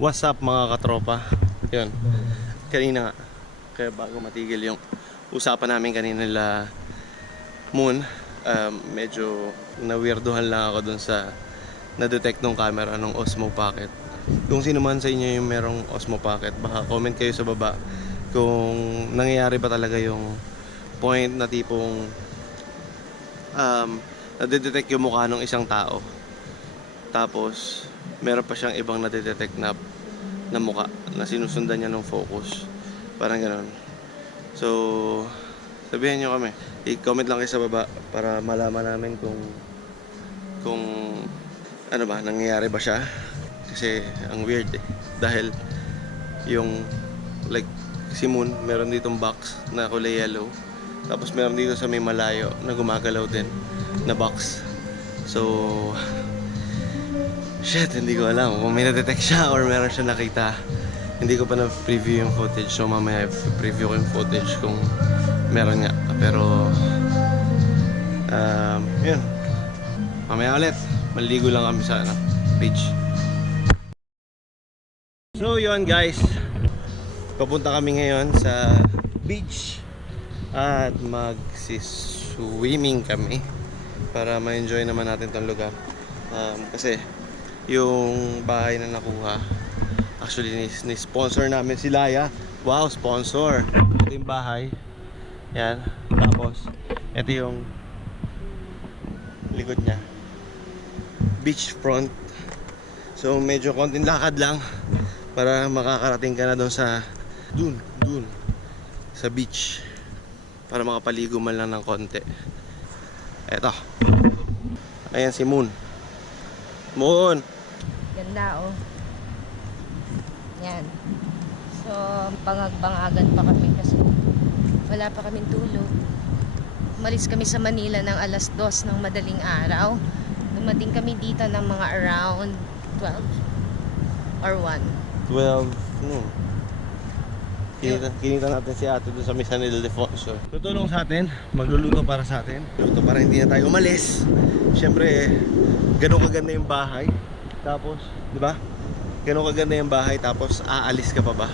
What's up mga katropa? Yun, kanina nga, kaya bago matigil yung usapan namin kanina nila Moon, medyo na-weirdohan lang ako dun sa na-detect nung camera ng Osmo Pocket. Kung sino man sa inyo yung merong Osmo Pocket, baka comment kayo sa baba kung nangyayari ba talaga yung point na tipong nadedetect yung mukha ng isang tao, tapos meron pa siyang ibang nadedetect na mukha na sinusundan niya ng focus, parang gano'n. So sabihan nyo kami, i-comment lang kayo sa baba para malaman namin kung ano ba, nangyayari ba siya. Kasi ang weird dahil yung like si Moon, meron ditong box na kulay yellow, tapos meron dito sa may malayo na gumagalaw din na box. So shit, hindi ko alam kung may na-detect siya or meron siya nakita. Hindi ko pa na-preview yung footage, so mamaya preview ko yung footage kung meron nga. Pero yun, mamaya ulit maligo lang kami sa beach. So yun guys, papunta kami ngayon sa beach at mag-swimming kami para ma-enjoy naman natin tong lugar. Kasi yung bahay na nakuha, actually ni-sponsor namin si Laya. Wow, sponsor! Ito yung bahay. Yan. Tapos ito yung likod niya, beach front. So medyo konting lakad lang para makakarating ka na doon sa dun sa beach, para makapaligo man lang ng konti. Eto, ayan si Moon. Ganda oh. Yan. So bangag-bangagan pa kami kasi wala pa kaming tulog. Umalis kami sa Manila ng alas 2 ng madaling araw. Dumating kami dito ng mga around 12 or 1. 12, no. Kinita natin si ate doon sa San Ildefonso. Tutulong sa atin, magluluto para sa atin. Luto para hindi na tayo umalis. Siyempre, ganun kaganda yung bahay. Tapos, di ba? Ganun kaganda yung bahay, tapos aalis ka pa ba?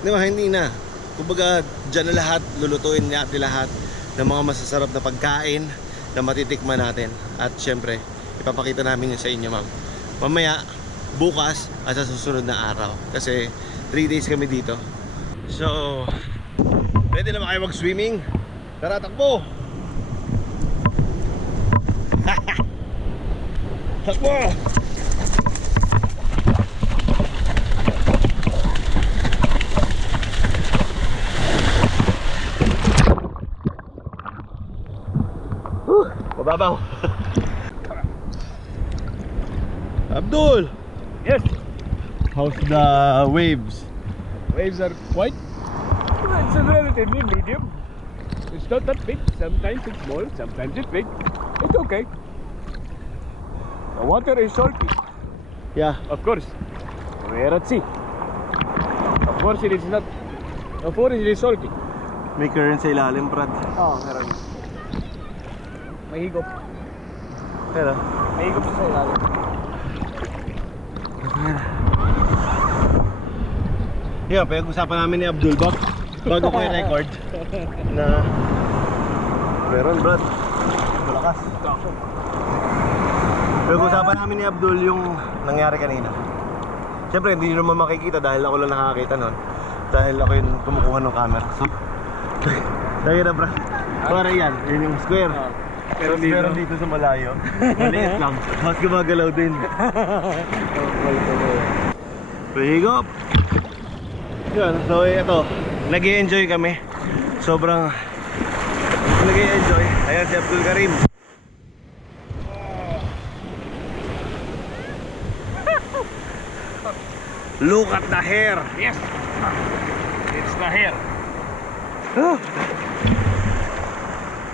Di ba? Hindi na. Kumbaga, dyan na lahat, lulutuin natin lahat ng mga masasarap na pagkain na matitikman natin. At siyempre, ipapakita namin yun sa inyo, ma'am. Mamaya, bukas at sa susunod na araw. Kasi 3 days kami dito. So, pwede naman kayo mag-swimming. Tara, takbo! Takbo! Mababaw! Abdul! Yes, How's the waves? waves are quite, it's a relatively medium. It's not that big. Sometimes it's small, sometimes it's big. It's okay. The water is salty, Yeah. of course. We're at sea. Of course it is not. Of course it is salty. May current sa ilalim, Brad. Oh, meron. May higop. Pero, May higop sa ilalim. yeah, pag-usapan namin ni Abdul bago ko i-record na meron, Brad. Malakas. Pag-usapan namin ni Abdul yung nangyari kanina. Siyempre, hindi nyo naman makikita dahil ako lang nakakita nun. Dahil ako yung kumukuha ng camera. So, tayo na, Brad. Para yan, yun yung square. Pero meron dito sa malayo. Maliit lang. Mas gumagalaw din. Higop! Yun, so ito, nag-i-enjoy kami. Sobrang nag-i-enjoy. Ayan si Abdul Karim. Look at the hair. Yes, it's the hair.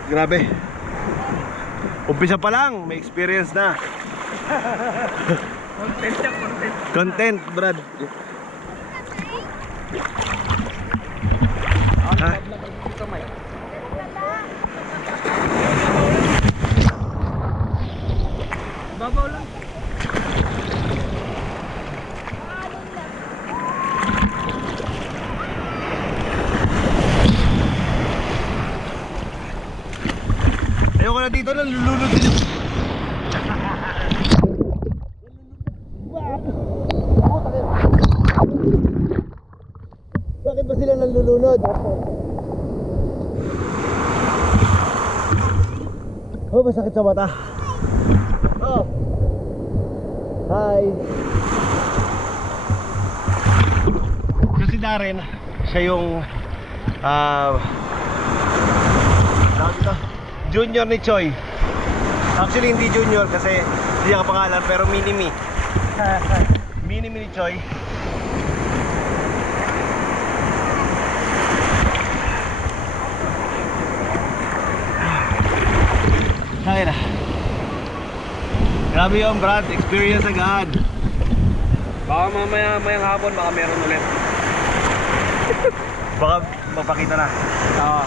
Grabe. Umpisa pa lang, may experience na. Content na content. Content, Brad. Ha? Babaw lang. rito, nalulunod din. Bakit ba sila nalulunod? Oh, masakit sa mata. Oh. Hi. Kasi Darren, siya yung tawag dito, junior ni Choi. Actually hindi junior kasi hindi niya kapangalan, pero mini-me. Mini-me ni Choi. Kaya na. Grabe yung Brad, experience agad. Baka mayang hapon, baka meron ulit. Baka mapakita na. Oo.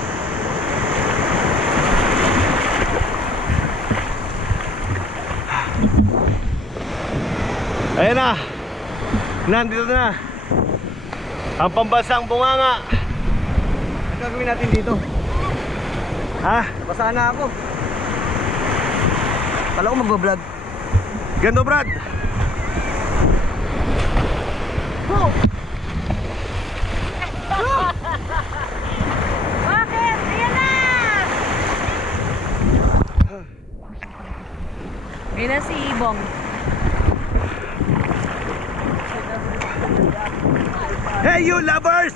Ayan na. Nandito na ang pambansang bunganga. Ano gagawin natin dito? Ha? Basahan na ako. Kala ko magbablog. Gando Brad. Bakit? Ayan na! Ayan na si Ibong. Hey you lovers!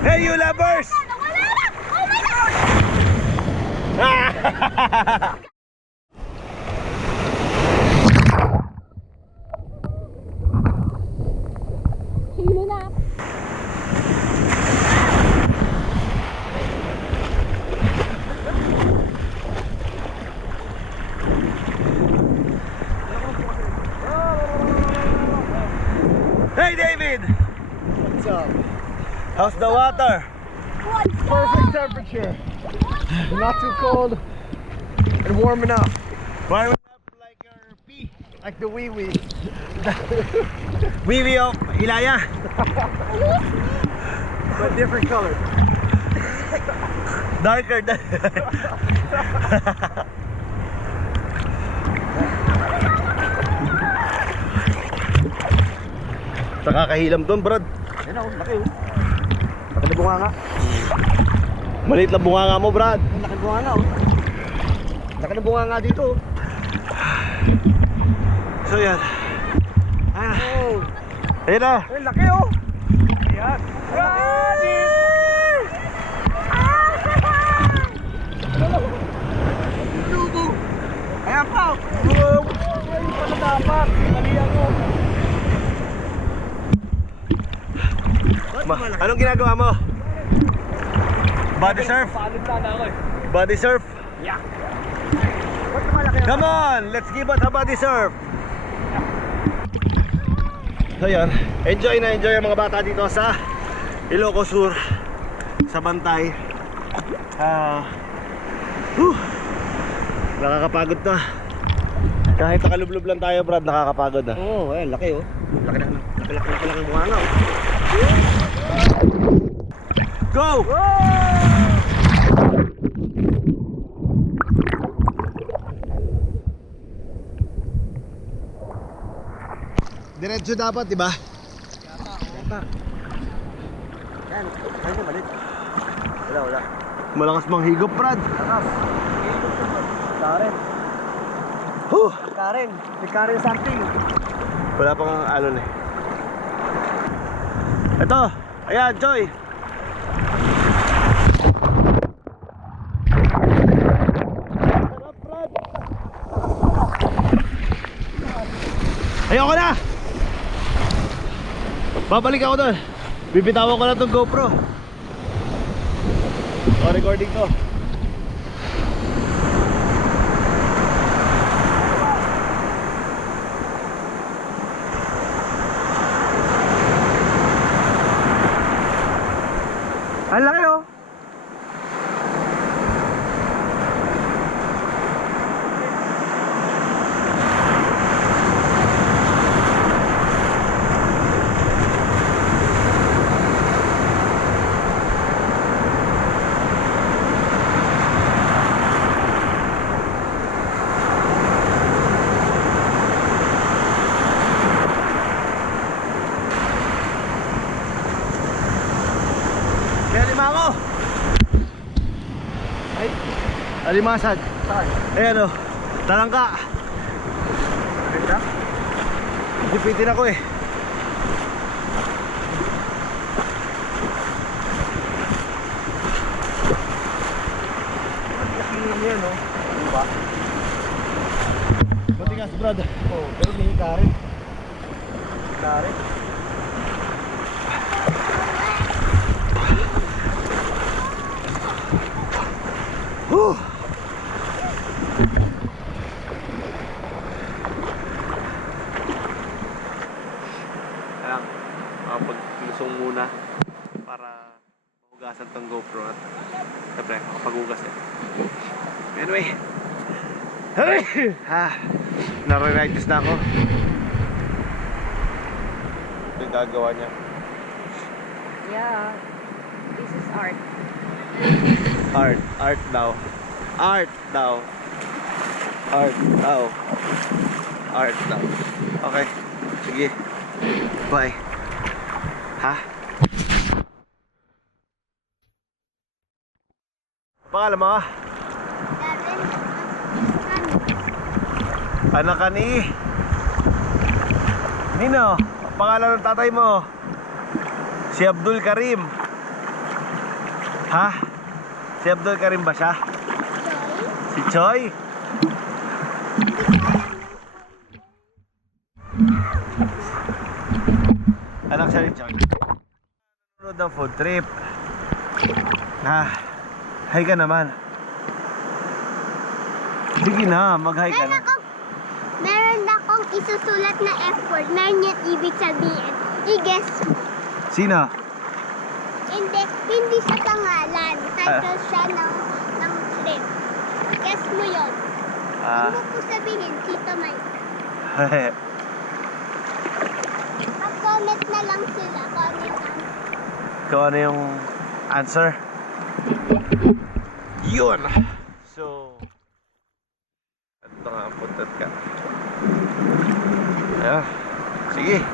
Hey you lovers! Nawala na! Oh my God! Hilo na! Hey David! What's up? How's the water? Perfect temperature. Not too cold and warm enough. Warming up like your pee. Like the wee wee. Wiwi of Ilaya. But different color. Darker. Nakakahilam doon, Brad. Yan ako, laki oh. Laki na bunganga. Maliit lang bunganga mo, Brad. Laki na bunganga oh. Laki na bunganga dito oh. So yan. Oh. Ayun na. Ay, laki oh. Ayan. Grabe! Lubog. Ayan pa oh. Wow. Ayun pa na dapat. Mali ako. Anong ginagawa mo? Body surf? Paalit na ako eh. Body surf? Yeah. Ba't malaki Come on, let's give it a body surf. So yan, enjoy na enjoy ang mga bata dito sa Ilocos Sur, sa Bantay. Nakakapagod na. Kahit nakalublob lang tayo, Brad, nakakapagod na. Oo, ayun, laki oh. Laki ng bunganga oh. Go! Diretso dapat, di ba? Yata. Yan, ayun na balik. Wala. Malakas manghigop, Brad. Lakas. Karen. Huh! Karen. May Karen something. Wala pang alon eh. Ito, ayan, Joy. Ayoko na! Babalik ako doon. Bibitawan ko na itong GoPro. O, recording to. Ang laki oh. Alimasag. Ayan o. Talangka. Dipitin ako eh. Yan o. Diba? Matigas brad. Oo, pero may hikarin. Hikarin. Whew! Ayan, makapag-lusong muna para mahugasan tong GoPro at siyempre makapag-hugas eh. Anyway, nare-rights na ako. Ito yung gagawa niya. Yeah, this is art. Art daw. Art daw. Okay, sige. Bye. Ha? Pangalan mo? Anak ka ni Nino, ang pangalan ng tatay mo? Si Abdul Karim. Ha? Si Abdul Karim ba siya? Si Choi? Anak siya ni Choi. Sunod ng food trip. Hi ka naman. Sige na, mag-hi ka na. Meron akong isusulat na F word. Meron yan ibig sabihin. I-guess mo. Sino? Hindi siya pangalan. Title siya ng trip. Guess mo yun. Ano ko sabihin, Tito Mike? Mag-comment na lang sila Kung ano yung answer. Yun. So, ito nga ang puntat ka. Sige.